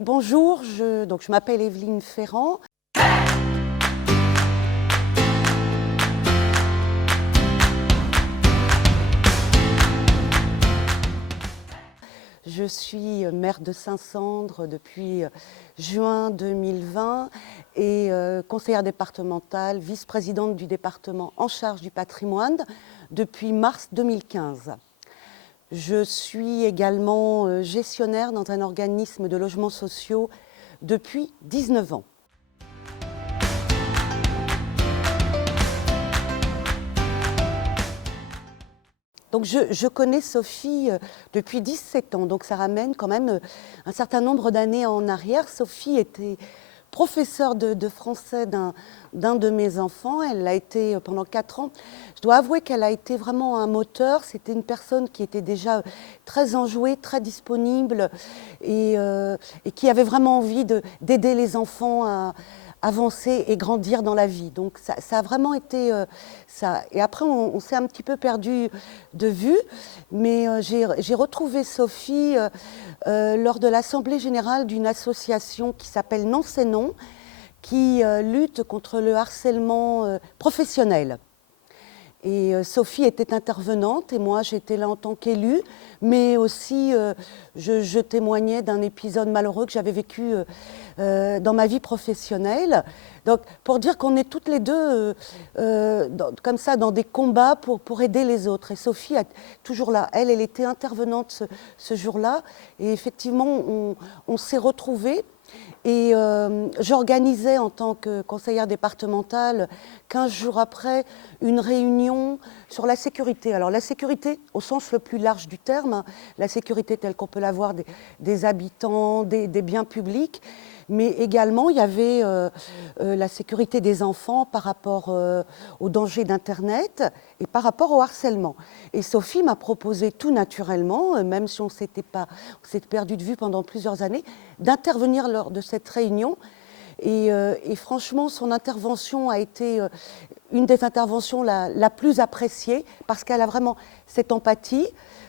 Bonjour, je m'appelle Evelyne Ferrand. Je suis maire de Saint-Sandre depuis juin 2020 et conseillère départementale, vice-présidente du département en charge du patrimoine depuis mars 2015. Je suis également gestionnaire dans un organisme de logements sociaux depuis 19 ans. Donc je connais Sophie depuis 17 ans, donc ça ramène quand même un certain nombre d'années en arrière. Sophie était professeure de français d'un de mes enfants. Elle l'a été pendant 4 ans. Je dois avouer qu'elle a été vraiment un moteur. C'était une personne qui était déjà très enjouée, très disponible et qui avait vraiment envie d'aider les enfants à avancer et grandir dans la vie. Donc ça a vraiment été ça. Et après, on s'est un petit peu perdu de vue, mais j'ai retrouvé Sophie lors de l'Assemblée générale d'une association qui s'appelle Non c'est non, qui lutte contre le harcèlement professionnel. Et Sophie était intervenante et moi j'étais là en tant qu'élue, mais aussi je témoignais d'un épisode malheureux que j'avais vécu dans ma vie professionnelle. Donc pour dire qu'on est toutes les deux comme ça dans des combats pour aider les autres. Et Sophie est toujours là. Elle était intervenante ce jour-là et effectivement on s'est retrouvés. Et j'organisais en tant que conseillère départementale, 15 jours après, une réunion sur la sécurité. Alors la sécurité au sens le plus large du terme, hein, la sécurité telle qu'on peut la voir des habitants, des biens publics, mais également il y avait la sécurité des enfants par rapport au danger d'Internet et par rapport au harcèlement. Et Sophie m'a proposé tout naturellement, même si on s'est perdu de vue pendant plusieurs années, d'intervenir lors de cette réunion. Et franchement, son intervention a été une des interventions la plus appréciée parce qu'elle a vraiment cette empathie.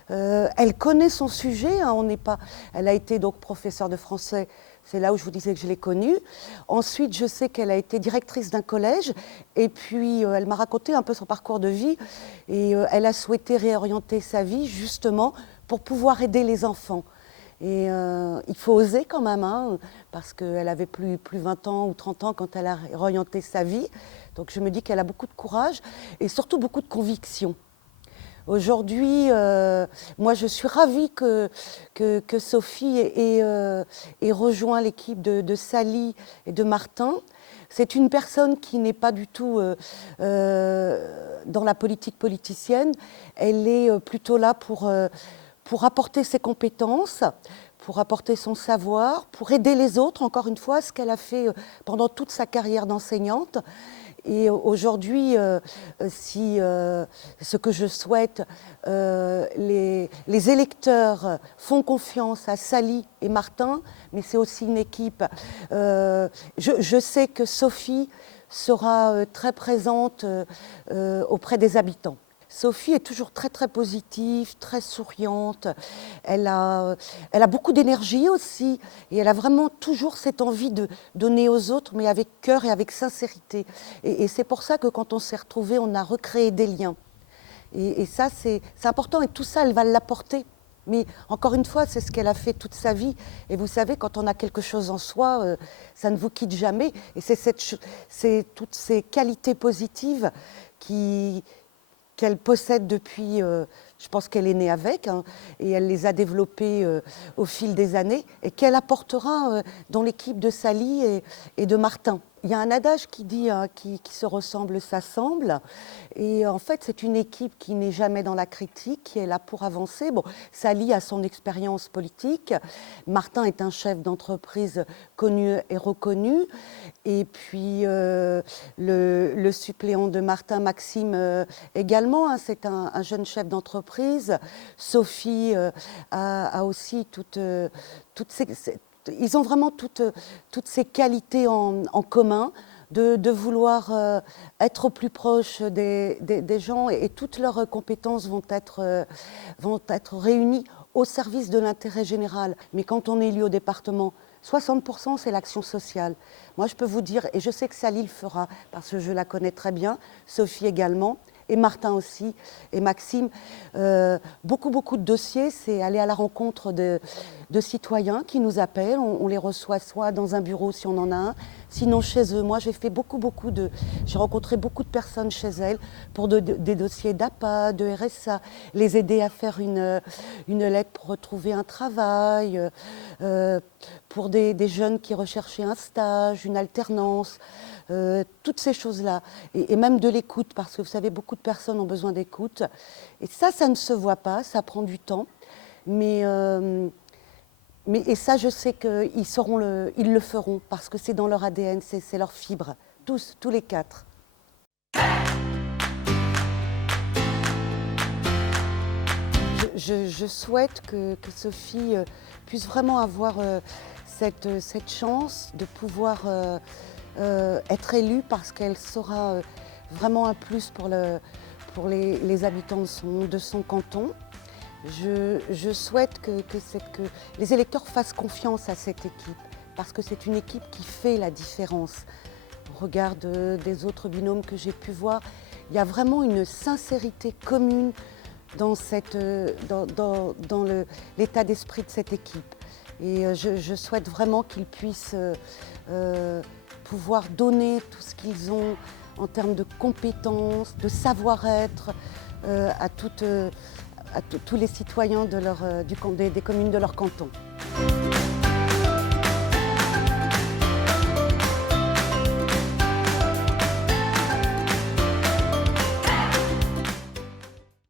Elle connaît son sujet. Hein, elle a été donc professeure de français. C'est là où je vous disais que je l'ai connue. Ensuite, je sais qu'elle a été directrice d'un collège. Et puis, elle m'a raconté un peu son parcours de vie. Et elle a souhaité réorienter sa vie justement pour pouvoir aider les enfants. Et il faut oser quand même, hein, parce qu'elle avait plus 20 ans ou 30 ans quand elle a réorienté sa vie. Donc je me dis qu'elle a beaucoup de courage et surtout beaucoup de conviction. Aujourd'hui, moi je suis ravie que Sophie ait rejoint l'équipe de Sally et de Martin. C'est une personne qui n'est pas du tout dans la politique politicienne. Elle est plutôt là pour apporter ses compétences, pour apporter son savoir, pour aider les autres, encore une fois, ce qu'elle a fait pendant toute sa carrière d'enseignante. Et aujourd'hui, ce que je souhaite, les électeurs font confiance à Sally et Martin, mais c'est aussi une équipe. Je sais que Sophie sera très présente auprès des habitants. Sophie est toujours très très positive, très souriante, elle a beaucoup d'énergie aussi et elle a vraiment toujours cette envie de donner aux autres mais avec cœur et avec sincérité. Et c'est pour ça que quand on s'est retrouvés, on a recréé des liens. Et ça c'est important et tout ça elle va l'apporter. Mais encore une fois, c'est ce qu'elle a fait toute sa vie. Et vous savez, quand on a quelque chose en soi, ça ne vous quitte jamais. Et c'est toutes ces qualités positives qu'elle possède depuis, je pense qu'elle est née avec, hein, et elle les a développées au fil des années, et qu'elle apportera dans l'équipe de Sally et de Martin. Il y a un adage qui dit qui se ressemble s'assemble, et en fait c'est une équipe qui n'est jamais dans la critique, qui est là pour avancer. Bon, Sally a son expérience politique, Martin est un chef d'entreprise connu et reconnu, et puis le suppléant de Martin, Maxime, également, hein, c'est un jeune chef d'entreprise. Sophie a aussi toutes ces... Ils ont vraiment toutes ces qualités en commun de vouloir être au plus proche des gens et toutes leurs compétences vont être réunies au service de l'intérêt général. Mais quand on est élu au département, 60% c'est l'action sociale. Moi je peux vous dire, et je sais que Sally le fera parce que je la connais très bien, Sophie également, et Martin aussi, et Maxime, beaucoup de dossiers, c'est aller à la rencontre de citoyens qui nous appellent, on les reçoit soit dans un bureau si on en a un, sinon chez eux. Moi j'ai fait j'ai rencontré beaucoup de personnes chez elles pour des dossiers d'APA, de RSA, les aider à faire une lettre pour retrouver un travail, pour des jeunes qui recherchaient un stage, une alternance, toutes ces choses-là. Et même de l'écoute, parce que vous savez, beaucoup de personnes ont besoin d'écoute. Et ça ne se voit pas, ça prend du temps. Et ça, je sais qu'ils ils le feront, parce que c'est dans leur ADN, c'est leur fibre, tous les quatre. Je souhaite que Sophie puisse vraiment avoir cette chance de pouvoir être élue parce qu'elle sera vraiment un plus pour les habitants de son canton. Je souhaite que les électeurs fassent confiance à cette équipe parce que c'est une équipe qui fait la différence. Au regard des autres binômes que j'ai pu voir, il y a vraiment une sincérité commune dans l'état d'esprit de cette équipe. Et je souhaite vraiment qu'ils puissent pouvoir donner tout ce qu'ils ont en termes de compétences, de savoir-être à tous les citoyens des communes de leur canton.